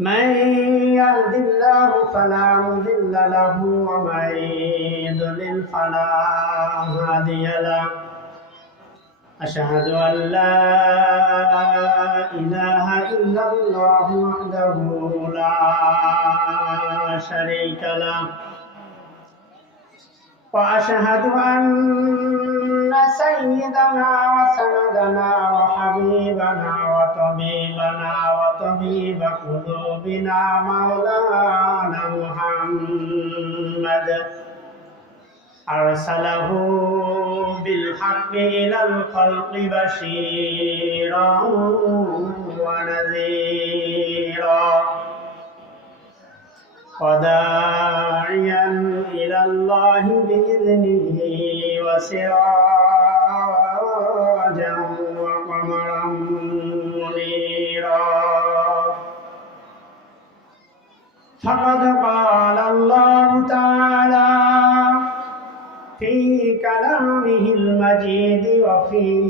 من يهد الله فلا مضل له ومن يضلل فلا هادي له. أشهد أن لا إله إلا الله وحده لا شريك له. وأشهد أن سيدنا وسندنا وحبيبنا وطبيبنا وطبيب قلوبنا مولانا محمد. أرسله بالحق إلى الخلق بشيرا ونذيرا. وداعيا إلى الله بإذنه وسراجا وقمرا منيرا فقد قال الله تعالى في كلامه المجيد وفيه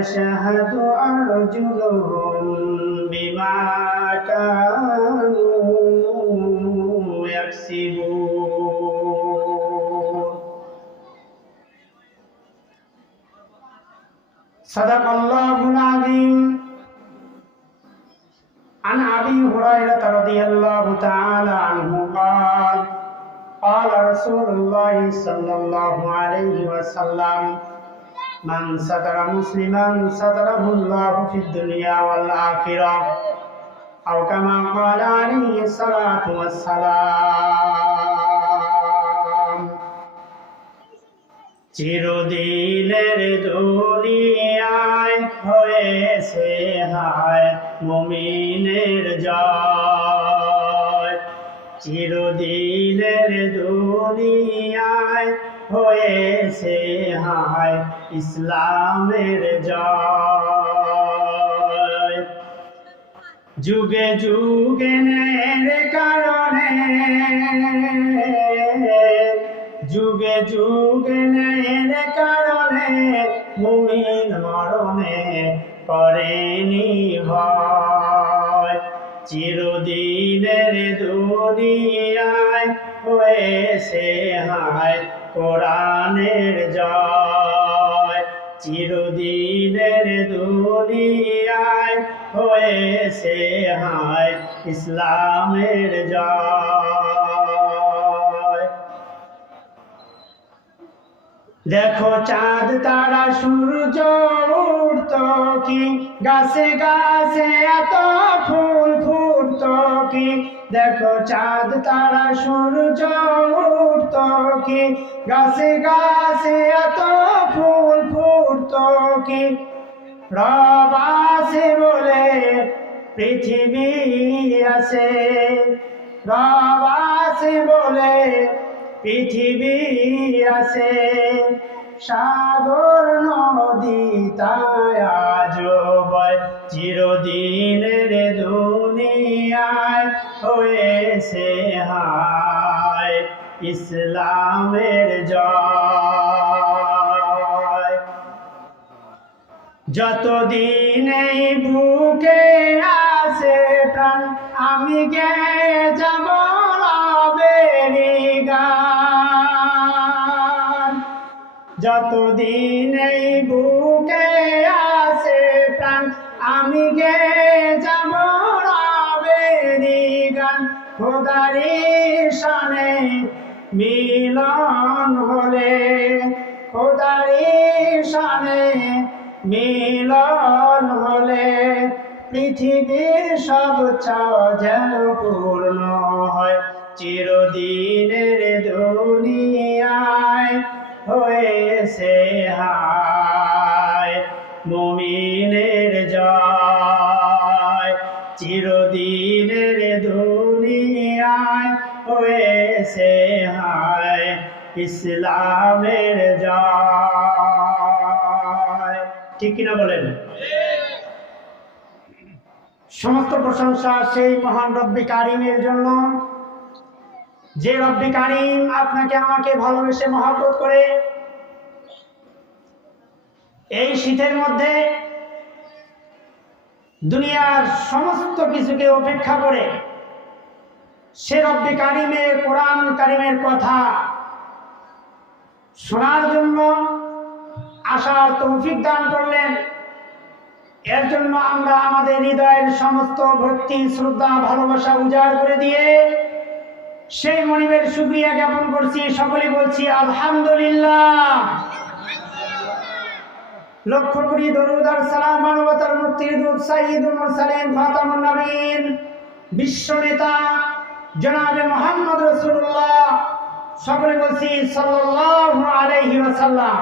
وتشهد أرجلهم بما كانوا يكسبون صدق الله العظيم عن أبي هريرة رضي الله تعالى عنه قال قال رسول الله صلى الله عليه وسلم من ستر مسلما ستره الله في الدنيا والآخرة أو كما قال عليه الصلاة والسلام চিরদিনের দুনিয়ায় হয়েছে হায় মুমিনের জয় চিরদিনের দুনিয়ায় হয়েছে হায় ইসলামের জয়। যুগে যুগে কারণে যুগে যুগে দেখো চাঁদ, তারা, সূর্য উঠত কি? গাছে গাছে এত ফুল ফুটত কি? দেখো চাঁদ, তারা, সূর্য উঠত কি? গাছে গাছে এত ফুল ফুটত কি? রব আছে বলে পৃথিবী আছে। রব আছে বলে পৃথিবী আছে। সাগর, নদী বয় চিরদিনের দুনিয়ায় হয়েছে হায়, ইসলামের জয়। যতদিন এই বুকে আছে প্রাণ আমি গে যাব গান। যতদিন এই বুকে আছে প্রাণ, আমি গে যাব গান। খোদারি শানে মিলন হলে, খোদারি শানে মিলন হলে পৃথিবীর সব চাও যেন পূর্ণ হয়। চিরদিনের দুনিয়ায় হয়েছে হায়, মুমিনের জয়। চিরদিনের দুনিয়ায় হয়েছে হায়, ইসলামের জয়। ঠিক কিনা বলেন? সমস্ত প্রশংসা সেই মহান রব্বি কারিমের জন্য। যে রব্বি কারিম আপনাকে আমাকে ভালোবেসে মহব্বত করে, এই শীতের মধ্যে দুনিয়ার সমস্ত কিছুকে উপেক্ষা করে সে রব্বি কারিমের কোরআন কারিমের কথা শোনার জন্য আসার তৌফিক দান করলেন। এর জন্য আমরা আমাদের হৃদয়ের সমস্ত ভক্তি, শ্রদ্ধা, ভালোবাসা উজাড় করে দিয়ে সেই মনিবের সুক্রিয়া জ্ঞাপন করছি। সকলে বলছি, আলহামদুলিল্লাহ। লক্ষ কোটি দরুদ আর সালাম, মানবতার মুক্তির নবীন বিশ্ব নেতা জনাবে মোহাম্মদ রাসূলুল্লাহ। সকলে বলছি, সাল্লাল্লাহু আলাইহি ওয়াসাল্লাম।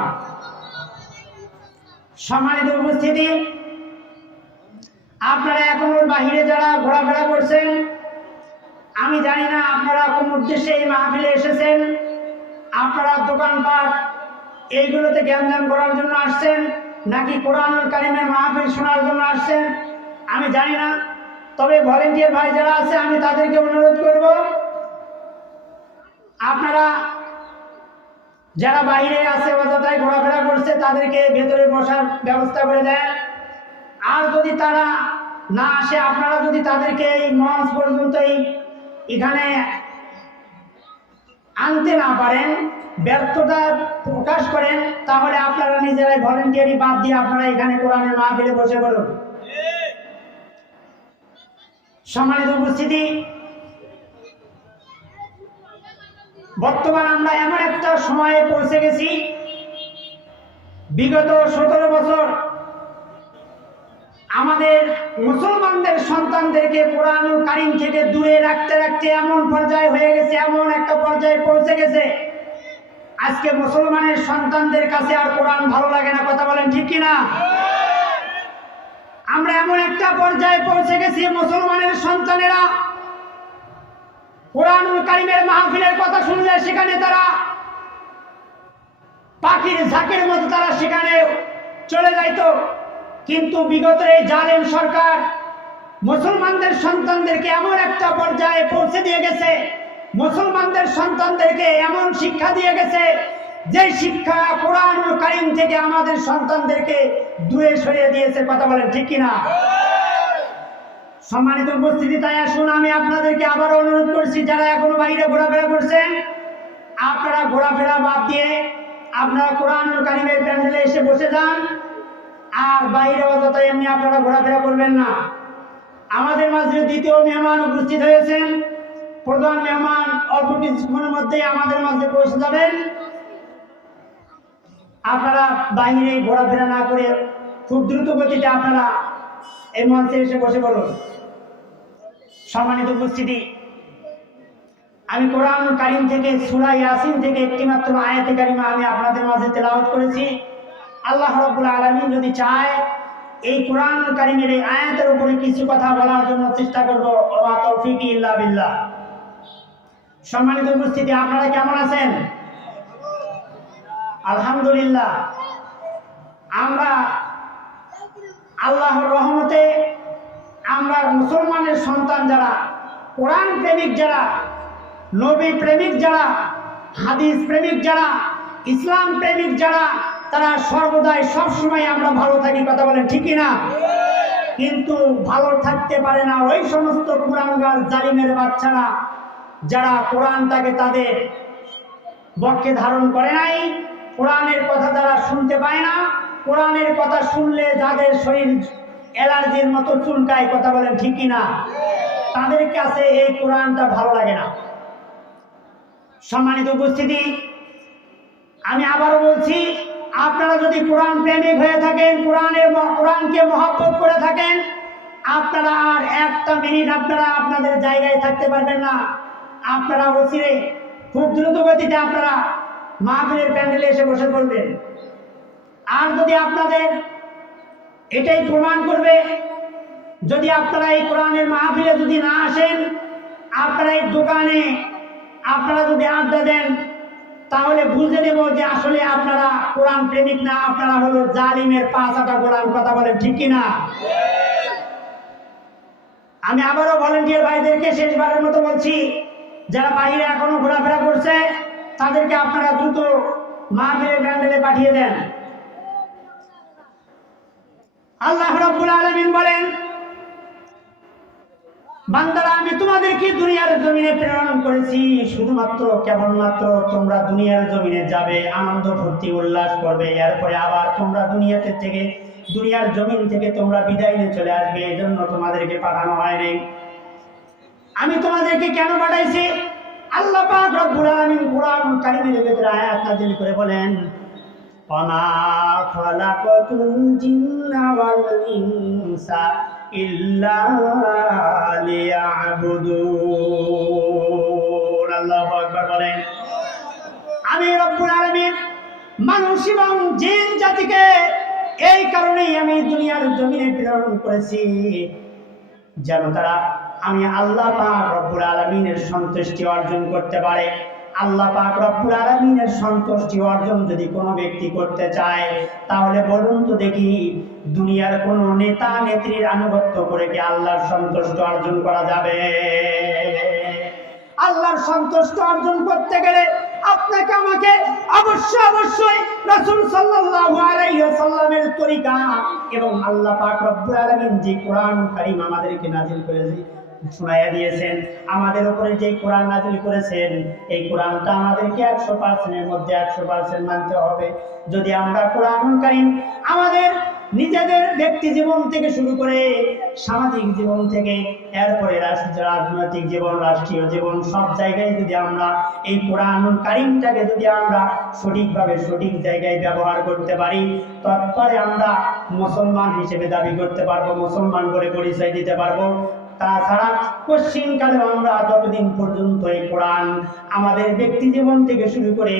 উপস্থিতি আপনারা এখন ওর বাহিরে যারা ঘোরাফেরা করছেন, আমি জানি না আপনারা কোন উদ্দেশ্যে এই মাহফিলে এসেছেন। আপনারা দোকানপাট এইগুলোতে জ্ঞানদান করার জন্য আসছেন, নাকি কোরআনুল কারিমের মাহফিল শোনার জন্য আসছেন, আমি জানি না। তবে ভলেন্টিয়ার ভাই যারা আছে, আমি তাদেরকে অনুরোধ করব, আপনারা যারা বাইরে আছে অযথায় ঘোরাফেরা করছে, তাদেরকে ভেতরে বসার ব্যবস্থা করে দেন। আর যদি তারা না আসে, আপনারা যদি তাদেরকে এই মঞ্চ পর্যন্ত এখানে আনতে না পারেন, ব্যর্থতা প্রকাশ করেন, তাহলে আপনারা নিজেরাই ভলেন্টিয়ারি বাদ দিয়ে আপনারা এখানে কোরআনের মাহফিলে বসে পড়ুন। সম্মানিত উপস্থিতি, বর্তমান আমরা এমন একটা সময়ে পৌঁছে গেছি। বিগত সতেরো বছর আমাদের মুসলমানদের সন্তানদেরকে কোরআনুল কারিম থেকে দূরে রাখতে রাখতে এমন পর্যায়ে হয়ে গেছে, এমন একটা পর্যায়ে পৌঁছে গেছে। আজকে মুসলমানের সন্তানদের কাছে আর কোরআন ভালো লাগে না, কথা বলেন ঠিক কিনা? আমরা এমন একটা পর্যায়ে পৌঁছে গেছি, মুসলমানের সন্তানেরা কোরআনুল কারিমের মাহফিলের কথা শুনলে সেখানে তারা পাখির ঝাঁকের মতো তারা সেখানে চলে যাইতো। কিন্তু বিগত এই জালেম সরকার মুসলমানদের সন্তানদেরকে এমন একটা পর্যায়ে পৌঁছে দিয়ে গেছে, মুসলমানদের সন্তানদেরকে এমন শিক্ষা দিয়ে গেছে যে শিক্ষা কোরআন কারিম থেকে আমাদের সন্তানদেরকে দূরে সরিয়ে দিয়েছে, কথা বলেন ঠিক কিনা? সম্মানিত উপস্থিতি, তাই আসুন আমি আপনাদেরকে আবার অনুরোধ করছি, যারা এখনও বাইরে ঘোরাফেরা করছেন, আপনারা ঘোরাফেরা বাদ দিয়ে আপনারা কোরআন কারিমের প্যান্ডেলে এসে বসে যান। আর বাইরে অযথা এমনি আপনারা ঘোরাফেরা করবেন না। আমাদের মাঝে দ্বিতীয় মেহমান উপস্থিত হয়েছেন। প্রধান মেহমান অল্প কিছুক্ষণের মধ্যেই আমাদের মাঝে পৌঁছে যাবেন। আপনারা বাইরে ঘোরাফেরা না করে খুব দ্রুত গতিতে আপনারা এই মঞ্চে এসে বসে পড়ুন। সম্মানিত উপস্থিতি, আমি কোরআন কারিম থেকে, সুরা ইয়াসিন থেকে একটি মাত্র আয়াতে কারিমা আমি আপনাদের মাঝে তেলাওয়াত করেছি। আল্লাহ রাব্বুল আলামিন যদি চায়, এই কোরআন কারিমের এই আয়াতের উপরে কিছু কথা বলার জন্য চেষ্টা করব। ওয়া তৌফিক ইল্লা বিল্লাহ। সম্মানিত উপস্থিতি, আপনারা কেমন আছেন? আলহামদুলিল্লাহ। আমরা আল্লাহর রহমতে আমরা মুসলমানের সন্তান যারা, কোরআন প্রেমিক যারা, নবী প্রেমিক যারা, হাদিস প্রেমিক যারা, ইসলাম প্রেমিক যারা তারা সর্বদাই সবসময় আমরা ভালো থাকি কথা বলেন ঠিকই না কিন্তু ভালো থাকতে পারে না ওই সমস্ত কুরাঙ্গার জালিমের বাচ্চারা যারা কোরআনটাকে তাদের বক্ষে ধারণ করে নাই, কোরআনের কথা তারা শুনতে পায় না, কোরআনের কথা শুনলে যাদের শরীর অ্যালার্জির মতো চুলকায় কথা বলেন ঠিকই না তাদের কাছে এই কোরআনটা ভালো লাগে না। সম্মানিত উপস্থিতি, আমি আবারও বলছি আপনারা যদি কোরআন প্রেমিক হয়ে থাকেন, কোরআনের কোরআনকে মহাব্বত করে থাকেন, আপনারা আর একটা মিনিট আপনারা আপনাদের জায়গায় থাকতে পারবেন না। আপনারা অচিরে খুব দ্রুত গতিতে আপনারা মাহফিলের প্যান্ডেলে এসে বসে পড়বেন। আর যদি আপনাদের এটাই প্রমাণ করবে, যদি আপনারা এই কোরআনের মাহফিলে যদি না আসেন, আপনারা এই দোকানে আপনারা যদি আড্ডা দেন তাহলে বুঝে নেব যে আসলে আপনারা কোরআন প্রেমিক না, আপনারা হলো জালিমের পাঁচ আটা কথা বলেন, ঠিক কিনা আমি আবারও ভলেন্টিয়ার ভাইদেরকে শেষবারের মতো বলছি, যারা বাইরে এখনও ঘোরাফেরা করছে, তাদেরকে আপনারা দ্রুত মা মাহফিলের প্যান্ডেলে পাঠিয়ে দেন। আল্লাহ রাব্বুল আলামিন বলেন বান্দারা, আমি তোমাদেরকে দুনিয়ার জমিনে প্রেরণ করেছি। শুধুমাত্র, কেবলমাত্র তোমরা দুনিয়ার জমিনে যাবে, আনন্দ, ফুর্তি, উল্লাস করবে। এরপরে আবার তোমরা দুনিয়াতে থেকে, দুনিয়ার জমিন থেকে তোমরা বিদায় নিয়ে চলে আসবে। এই জন্য তোমাদেরকে পাঠানো হয়নি। আমি তোমাদেরকে কেন পাঠাইছি? আল্লাহ পাক রব্বুল আলামিন কোরআন কারিমের ভিতরে আয়াত নাযিল করে বলেন ওয়া মা খালাকাতুল জিন্না ওয়াল ইনসা। إلا ليعبدون الله أكبر বলেন আমি রব্বুল আলামিন মানুষ এবং জিন জাতিকে এই কারণেই আমি দুনিয়ার জমিনে প্রেরণ করেছি যেন তারা আমি আল্লাহ পাক রব্বুল আলমিনের সন্তুষ্টি অর্জন করতে পারে আল্লাহ পাক রব্বুল আলমিনের সন্তুষ্টি অর্জন যদি কোনো ব্যক্তি করতে চায়, তাহলে বলুন তো দেখি দুনিয়ার কোনো নেতা, নেত্রীর আনুগত্য করে কি আল্লাহর সন্তুষ্ট অর্জন করা যাবে? আল্লাহর সন্তুষ্ট অর্জন করতে গেলে আপনাকে আমাকে অবশ্যই অবশ্যই রাসূল সাল্লাল্লাহু আলাইহি ওয়াসাল্লামের তরিকা এবং আল্লাহ পাক রব্বুল আলামিন যে কোরআন কারীম আমাদেরকে নাজিল করেছে শোনাইয়া দিয়েছেন। আমাদের উপরে যে কোরআন নাজিল করেছেন, এই কোরআনটা আমাদেরকে একশো পার্সেন্টের মধ্যে একশো পার্সেন্ট মানতে হবে। যদি আমরা কোরআন আমাদের নিজেদের ব্যক্তি জীবন থেকে শুরু করে সামাজিক জীবন থেকে, এরপরে রাজনৈতিক জীবন, রাষ্ট্রীয় জীবন, সব জায়গায় যদি আমরা এই কোরআন কারিমটাকে যদি আমরা সঠিকভাবে সঠিক জায়গায় ব্যবহার করতে পারি, তৎপরে আমরা মুসলমান হিসেবে দাবি করতে পারব, মুসলমান বলে পরিচয় দিতে পারব। তাছাড়া পশ্চিমকালে আমরা যতদিন পর্যন্ত এই কোরআন আমাদের ব্যক্তি জীবন থেকে শুরু করে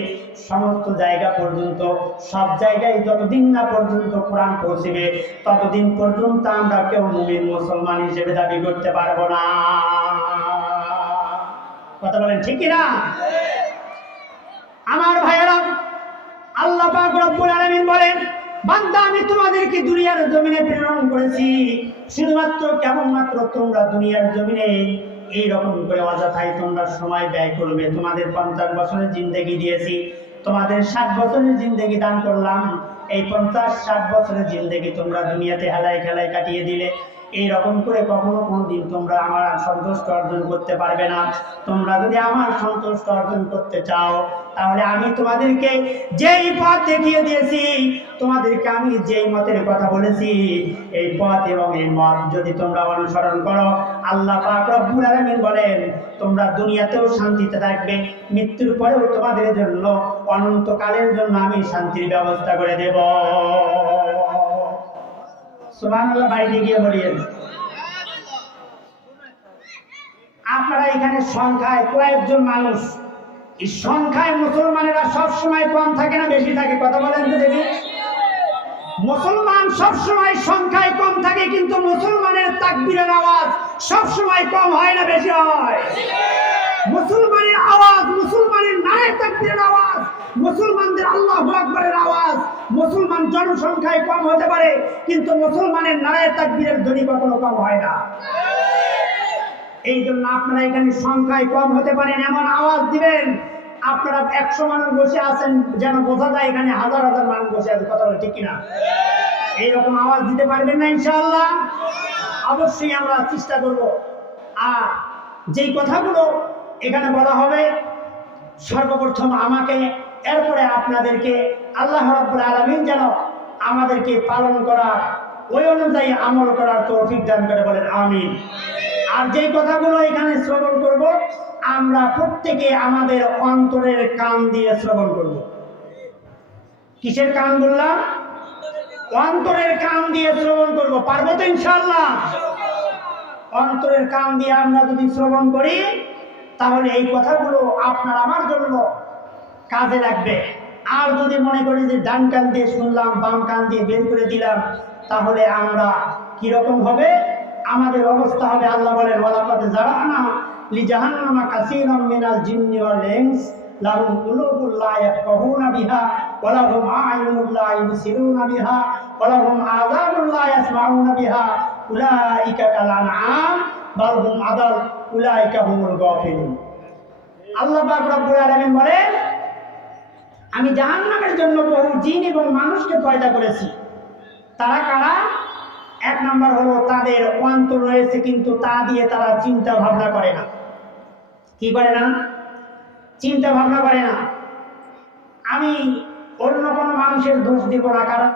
সমস্ত জায়গা পর্যন্ত, সব জায়গায় যতদিন না পর্যন্ত কোরআন পৌঁছবে, ততদিন পর্যন্ত আমরা কেউ মুমিন মুসলমান হিসেবে দাবি করতে পারব না। কথা বলেন ঠিক না আমার ভাইয়েরা, আল্লাহ পাক রব্বুল আলামিন বলেন বান্দা, আমি তোমাদেরকে দুনিয়ার জমিনে প্রেরণ করেছি। শুধুমাত্র কেবলমাত্র তোমরা দুনিয়ার জমিনে এই রকম করে অযথাই তোমরা সময় ব্যয় করবে। তোমাদের পঞ্চাশ বছরের জিন্দগি দিয়েছি। তোমাদের ষাট বছরের জিন্দগি দান করলাম। এই পঞ্চাশ ষাট বছরের জিন্দগি তোমরা দুনিয়াতে হেলায় খেলায় কাটিয়ে দিলে। এই রকম করে কখনো কোনো দিন তোমরা আমার সন্তুষ্ট অর্জন করতে পারবে না। তোমরা যদি আমার সন্তুষ্ট অর্জন করতে চাও, তাহলে আমি তোমাদেরকে যেই পথ দেখিয়ে দিয়েছি, তোমাদেরকে আমি যেই মতের কথা বলেছি, এই পথ এবং এই মত যদি তোমরা অনুসরণ করো, আল্লাহ পাক রব্বুল আলামিন বলেন, তোমরা দুনিয়াতেও শান্তিতে থাকবে, মৃত্যুর পরেও তোমাদের জন্য, অনন্তকালের জন্য আমি শান্তির ব্যবস্থা করে দেব। বাড়িতে গিয়ে আপনারা এখানে সংখ্যায় কয়েকজন মানুষ। এই সংখ্যায় মুসলমানেরা সব সময় কম থাকে না বেশি থাকে? কথা বলেন তো দেখি। মুসলমান সব সময় সংখ্যায় কম থাকে, কিন্তু মুসলমানের তাকবীরের আওয়াজ সব সময় কম হয় না বেশি হয়? মুসলমানের আওয়াজ, মুসলমানের নায়ের তাকবীরের আওয়াজ, মুসলমানদের আল্লাহ আকবরের আওয়াজ, মুসলমান জনসংখ্যায় কম হতে পারে, কিন্তু মুসলমানের নারায় তাকবীরের ধ্বনি কখনো কম হয় না। এই জন্য আপনারা এখানে সংখ্যায় কম হতে পারেন, এমন আওয়াজ দিবেন, আপনারা একশো মানুষ বসে আছেন যেন বোঝা যায় এখানে হাজার হাজার মানুষ বসে আছে কথা ঠিক কিনা? এইরকম আওয়াজ দিতে পারবেন না ইনশাআল্লাহ? অবশ্যই আমরা চেষ্টা করব। আর যেই কথাগুলো এখানে বলা হবে, সর্বপ্রথম আমাকে, এরপরে আপনাদেরকে আল্লাহ রাব্বুল আলামিন যেন আমাদেরকে পালন করা ওই অনুযায়ী আমল করার তৌফিক দান করে বলেন, আমিন। আর যেই কথাগুলো এখানে শ্রবণ করব, আমরা প্রত্যেকে আমাদের অন্তরের কান দিয়ে শ্রবণ করব। কিসের কান বললাম? অন্তরের কান দিয়ে শ্রবণ করব, পারব তো ইনশাল্লাহ অন্তরের কান দিয়ে আমরা যদি শ্রবণ করি তাহলে এই কথাগুলো আপনার আমার জন্য কাজে লাগবে। আর যদি মনে করি যে ডান কান দিয়ে শুনলাম, বাম কান দিয়ে বের করে দিলাম, তাহলে আমরা কীরকম হবে? আমাদের অবস্থা হবে, আল্লাহ বলেন, ওয়ালাকাদ জারানা লি জাহান্নামা কাসীরাম মিনাল জিন্নি ওয়াল ইনস, লাহুম কুলুবুল লা বিহা, ওয়া লাহুম আ'য়ুনুন লা ইউবসিরুনা বিহা, ওয়া লাহুম আযানুন লা ইয়াসমাউনা বিহা, উলাইকা কাল আনআম, বাল হুম আদাল। উলাইকা হুমুল গাফিলুন। আল্লাহ পাক রব্বুল আলামিন বলেন, আমি জাহান্নামের জন্য বহু জিন এবং মানুষকে পয়দা করেছি। তারা কারা? এক নম্বর হলো তাদের অন্তর রয়েছে কিন্তু তা দিয়ে তারা চিন্তা ভাবনা করে না। কি করে না? চিন্তা ভাবনা করে না। আমি অন্য কোনো মানুষের দোষ দিব না, কারণ